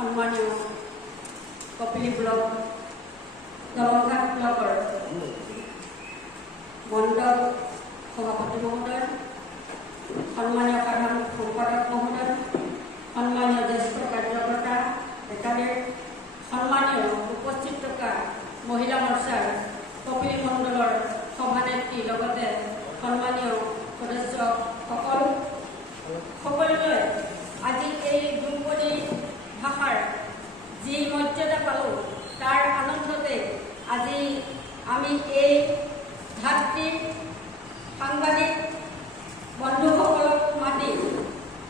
সম্মানীয় কপিলী ব্লক দলংঘাট ব্লকৰ মণ্ডল সভাপতি মহোদয়, সম্মানীয় সাধাৰণ সম্পাদক মহোদয়, সম্মানীয় জ্যেষ্ঠ কাৰ্যকৰ্তা একাডেৰ, সম্মানীয় উপস্থিত থকা মহিলা মৰ্চাৰ কপিলী মণ্ডলৰ সভানেত্ৰী লগতে সম্মানীয় সদস্য সকলোৱে আজি এই ধ্ৰুপদী ভাষাৰ যি মৰ্যাদা পালোঁ তাৰ আনন্দতে আজি আমি এই ভাতৃ সাংবাদিক বন্ধুসকলক মাতি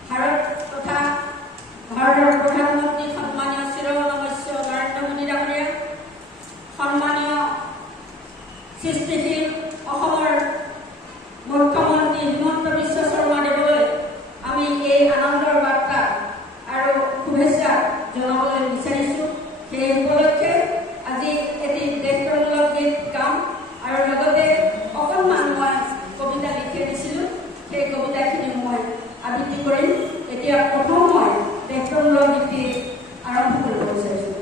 ভাৰত তথা ভাৰতৰ প্ৰধানমন্ত্ৰী সন্মানীয় শিৰোনমস্য নৰেন্দ্ৰ মোদী ডাঙৰীয়া, সন্মানীয় সৃষ্টিশীল অসমৰ মুখ্যমন্ত্ৰী হিমন্ত বিশ্ব শৰ্মা দেৱলৈ আমি এই আনন্দৰ বাৰ্তা আৰু শুভেচ্ছা জনাবলৈ বিচাৰিছোঁ। সেই উপলক্ষে আজি এটি দেশপ্ৰেমমূলক গীত গাম আৰু লগতে অকণমান মই কবিতা লিখি দিছিলোঁ, সেই কবিতাখিনি মই আবৃত্তি কৰিম। এতিয়া প্ৰথম মই দেশপ্ৰেমমূলক গীতটি আৰম্ভ কৰিব বিচাৰিছোঁ।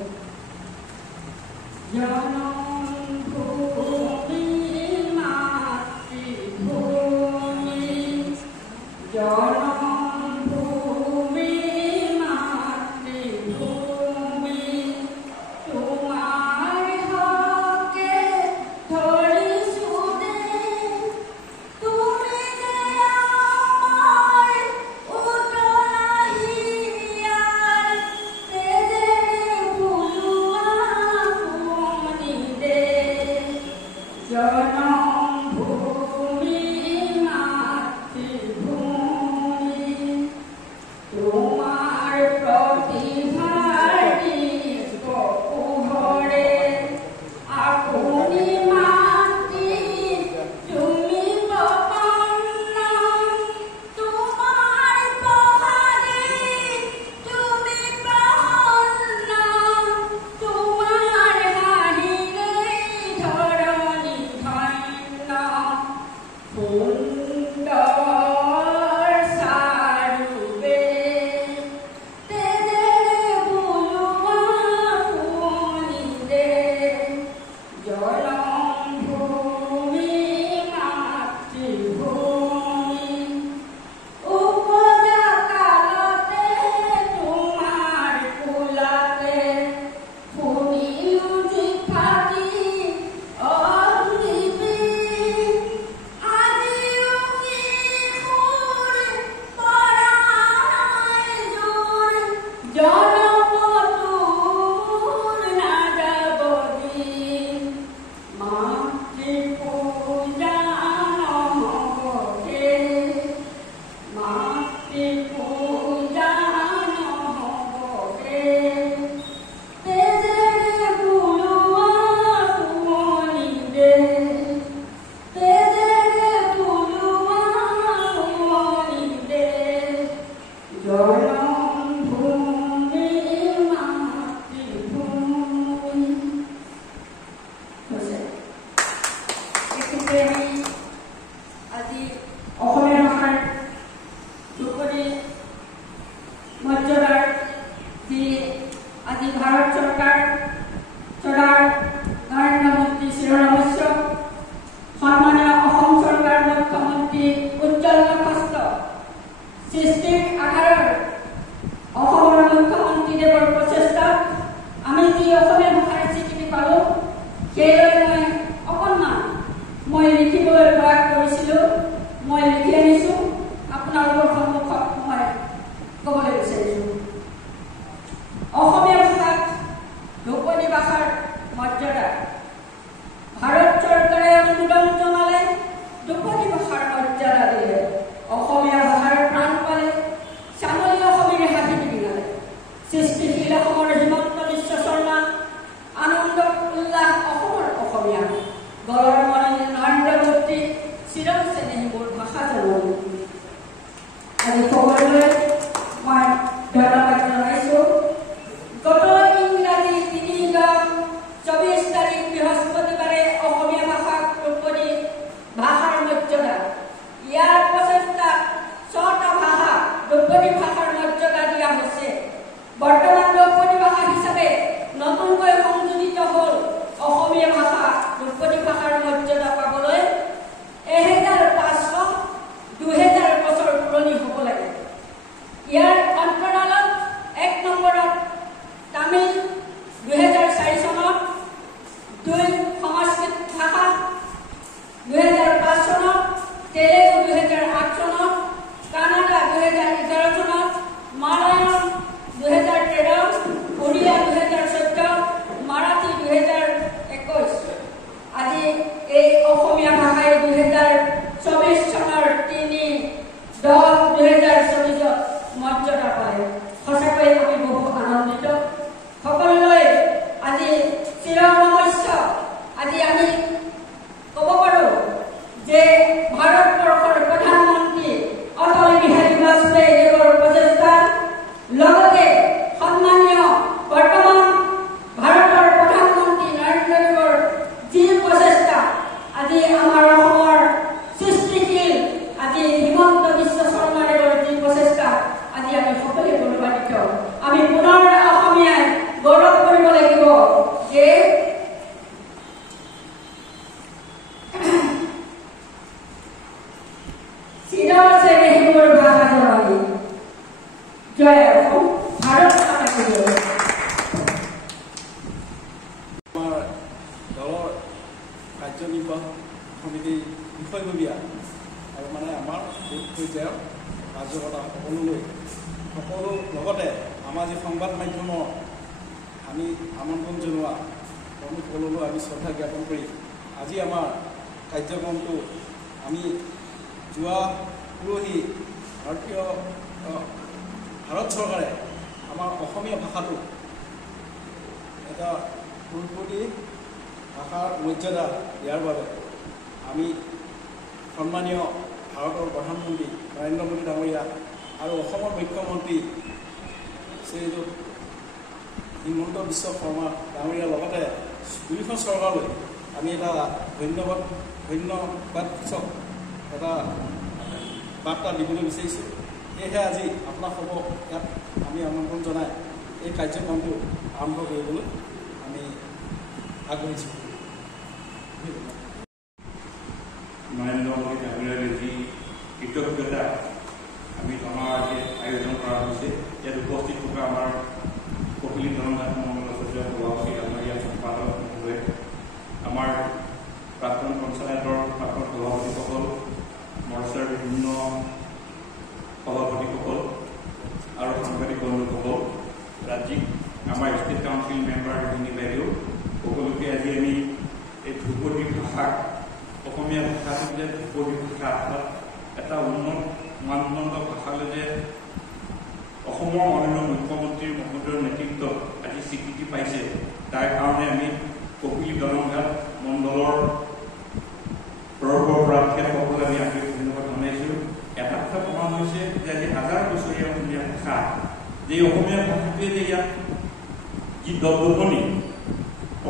2013, ওড়িয়া 2014, মাৰাঠী 2021। আজি এই অসমীয়া ভাষাই 2024 চনৰ 3/10/2024 মৰ্যাদা পায়। সঁচাকৈ আমি বহু আনন্দিত। সকলোলৈ আজি চিৰনমস্য। আজি আমি ক'ব পাৰোঁ যে ভাৰতবৰ্ষৰ প্ৰধানমন্ত্ৰী অটল বিহাৰী বাজপেয়ী দেৱৰ প্ৰচেষ্টা, লগতে সন্মানীয় বৰ্তমান ভাৰতৰ প্ৰধানমন্ত্ৰী নৰেন্দ্ৰ দেৱৰ যি প্ৰচেষ্টা, আজি আমাৰ অসমৰ সৃষ্টিশীল আজি হিমন্ত বিশ্ব শৰ্মা দেৱৰ যি প্ৰচেষ্টা, আজি আমি সকলোৱে গৌৰৱান্বিত। আমি পুনৰ অসমীয়াই গৌৰৱ কৰিব লাগিব যে জয় অসম, ভাৰত মাতা কি জয়। আমাৰ দলৰ কাৰ্যনিৰ্বাহক সমিতিৰ বিষয়ববীয়া আৰু আমাৰ বুথ পৰ্যায়ৰ কাৰ্যকৰ্তা সকলো লগতে আমাৰ যি সংবাদ মাধ্যমৰ আমি আমন্ত্ৰণ জনোৱা সকলোলৈ আমি শ্ৰদ্ধা জ্ঞাপন কৰি আজি আমাৰ কাৰ্যক্ৰমটো আমি যোৱা পৰহি ভাৰত চৰকাৰে আমাৰ অসমীয়া ভাষাটো এটা পূৰ্বৱৰ্তী ভাষাৰ মৰ্যাদা দিয়াৰ বাবে আমি সন্মানীয় ভাৰতৰ প্ৰধানমন্ত্ৰী নৰেন্দ্ৰ মোদী ডাঙৰীয়া আৰু অসমৰ মুখ্যমন্ত্ৰী শ্ৰীযুত হিমন্ত বিশ্ব শৰ্মা ডাঙৰীয়াৰ লগতে দুয়োখন চৰকাৰলৈ আমি এটা ধন্যবাদসূচক এটা বাৰ্তা দিবলৈ বিচাৰিছোঁ। সেয়েহে আজি আপোনালোকক ইয়াত আমি আমন্ত্ৰণ জনাই এই কাৰ্যক্ৰমটো আৰম্ভ কৰিবলৈ আমি আগবাঢ়িছোঁ। নৰেন্দ্ৰ মোদী ডাঙৰীয়াৰ যি কৃতজ্ঞতা আমি জনাৰ আজি আয়োজন কৰা হৈছে। ইয়াত উপস্থিত থকা আমাৰ কপিলী ধনঘাট মণ্ডল সভাপতি ডাঙৰীয়া সম্পাদক মহোদয়, আমাৰ প্ৰাক্তন পঞ্চায়তৰ প্ৰাক্তন সভাপতিসকল, মৰ্চাৰ বিভিন্ন সভাপতিসকল আৰু সাংবাদিক বন্ধুসকল, ৰাজ্যিক আমাৰ ষ্টেট কাউন্সিল মেম্বাৰ ৰোহিণী বাইদেউ, সকলোকে আজি আমি এই ধ্ৰুপদী ভাষাক অসমীয়া ভাষাটো যে ধ্ৰুপদী ভাষা অৰ্থাৎ এটা উন্নত মানদণ্ড ভাষালৈ যে অসমৰ মাননীয় মুখ্যমন্ত্ৰীৰ মহোদয়ৰ নেতৃত্বত আজি স্বীকৃতি পাইছে, তাৰ কাৰণে আমি কপিলী ধনঘাট মণ্ডলৰ তৰফৰ পৰা তেখেতসকলে আমি আন্তৰিক ধন্যবাদ জনাইছোঁ। এটা কথা প্ৰমাণ হৈছে যে আজি হাজাৰ বছৰীয়া অসমীয়া ভাষা, যে অসমীয়া ভাষাটোৱে যে ইয়াত যি দপদপনি,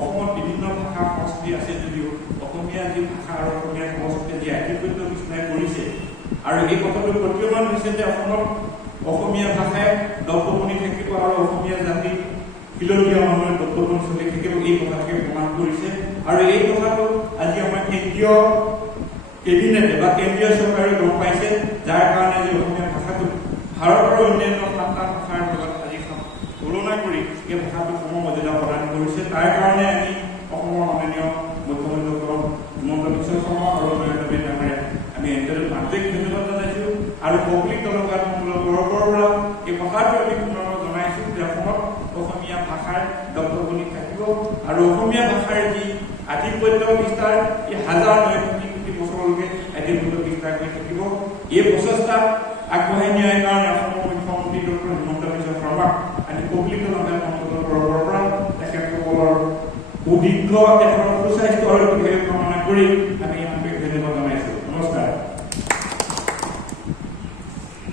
অসমত বিভিন্ন ভাষা সংস্কৃতি আছে যদিও অসমীয়া যি ভাষা আৰু অসমীয়া সংস্কৃতি যি আধিপত্য বিস্তাৰ কৰিছে, আৰু এই কথাটো প্ৰতীয়মান হৈছে যে অসমত অসমীয়া ভাষাই দপদপনি থাকিব আৰু অসমীয়া জাতি খিলঞ্জীয়া মানুহে দপদপনি চলি থাকিব, এই কথাকে প্ৰমাণ কৰিছে। আৰু এই কথাটো আজি আমাৰ কেন্দ্ৰীয় কেবিনেটে বা কেন্দ্ৰীয় চৰকাৰে গম পাইছে, যাৰ কাৰণে আজি অসমীয়া ভাষাটো ভাৰতৰ অন্যান্য 7টা ভাষাৰ লগত আজি তুলনা কৰি এই ভাষাটো সমমৰ্যাদা প্ৰদান কৰিছে। তাৰ কাৰণে আমি অসমৰ মাননীয় মুখ্যমন্ত্ৰীসকলক হিমন্ত বিশ্ব শৰ্মা আৰু নৰেন্দ্ৰ মোদী ডাঙৰীয়াক আমি এনেদৰে আন্তৰিক ধন্যবাদ জনাইছোঁ। আৰু কপিলী ধনঘাট মণ্ডলৰ তৰফৰ পৰা এই কথাটো আমি পুনৰ জনাইছোঁ যে অসমত অসমীয়া ভাষাৰ দপদপনি থাকিব আৰু অসমীয়া ভাষাৰ যি আধিপত্য বিস্তাৰ এই হাজাৰ 900 বছৰলৈকে আধিপত্য বিস্তাৰ কৰি থাকিব। এই প্ৰচেষ্টা আগবঢ়াই নিয়াৰ কাৰণে অসমৰ মুখ্যমন্ত্ৰী ডক্টৰ হিমন্ত বিশ্ব শৰ্মাক আমি কপিলী ধনঘাট মণ্ডলৰ তৰফৰ পৰা তেখেতসকলৰ সুদীৰ্ঘ তেখেতৰ সুস্বাস্থ্য আৰু দীৰ্ঘায়ু কামনা কৰি